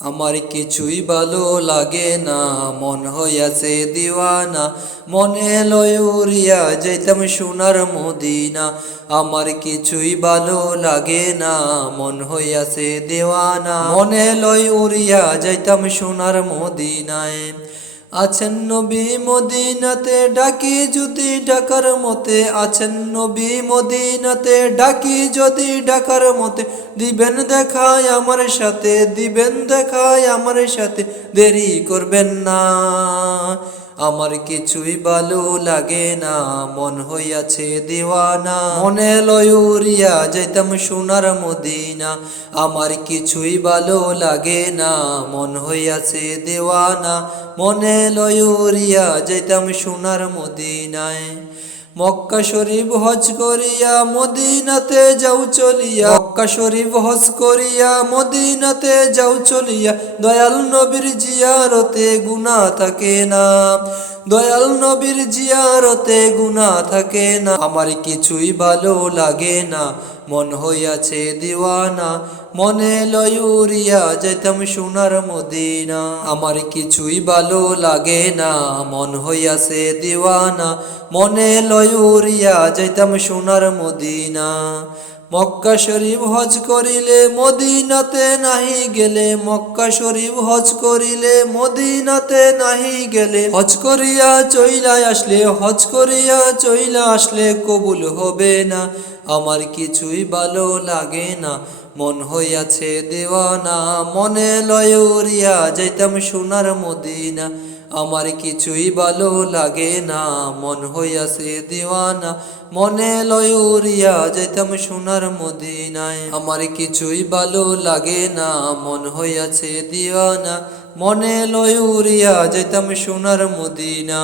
আমার কিছুই ভালো লাগে না, মন হইয়াছে দিওয়ানা। মনে লয় উড়িয়া যাইতাম সোনার মদিনা। আমার কিছুই ভালো লাগে না, মন হইয়াছে দিওয়ানা। মনে লয় উড়িয়া যাইতাম সোনার মদিনায়। আছেন নবী মদিনাতে, ডাকি যদি ডাকার মতে। আছেন নবী মদিনাতে, ডাকি যদি ডাকার মতে। দিবেন দেখায় আমার সাথে, দিবেন দেখায় আমার সাথে, দেরি করবেন না। আমার কিছুই ভালো লাগে না, মন হইয়াছে দিওয়ানা। মনে লয় উড়িয়া যাইতাম সোনার মদিনা। আমার কিছুই ভালো লাগে না, মন হইয়াছে দিওয়ানা। মনে লয় উড়িয়া যাইতাম সোনার মদিনায়। মক্কা শরীফ হজ করিয়া মদিনাতে যাও চলিয়া। মক্কা শরীফ হজ করিয়া মদিনাতে যাও চলিয়া। দয়াল নবীর জিয়ারতে গুনাহ থাকে না, দয়াল নবীর জিয়ারতে গুনাহ থাকে না। আমার কিছুই ভালো লাগে না, মন হইয়াছে দিওয়ানা। মনে লয় উড়িয়া যাইতাম সোনার মদিনা। আমার কিছুই ভালো লাগে না, মন হইয়াছে দিওয়ানা। মনে লয় উড়িয়া যাইতাম সোনার মদিনা। মক্কা শরীফ হজ করিলে মদিনাতে নাহি গেলে। মক্কা শরীফ হজ করিলে মদিনাতে নাহি গেলে। হজ করিয়া চইলা আসলে, হজ করিয়া চইলা আসলে কবুল হবে না। আমার কিছুই ভালো লাগে না, মন হইয়াছে দিওয়ানা। মনে লয় উড়িয়া যাইতাম সোনার মদিনা। আমার কিছুই ভালো লাগে না, মন হইয়াছে দিওয়ানা। মনে লয় উড়িয়া যাইতাম সোনার মদিনায়। আমার কিছুই ভালো লাগে না, মন হইয়াছে দিওয়ানা। মনে লয় উড়িয়া যাইতাম সোনার মদিনা।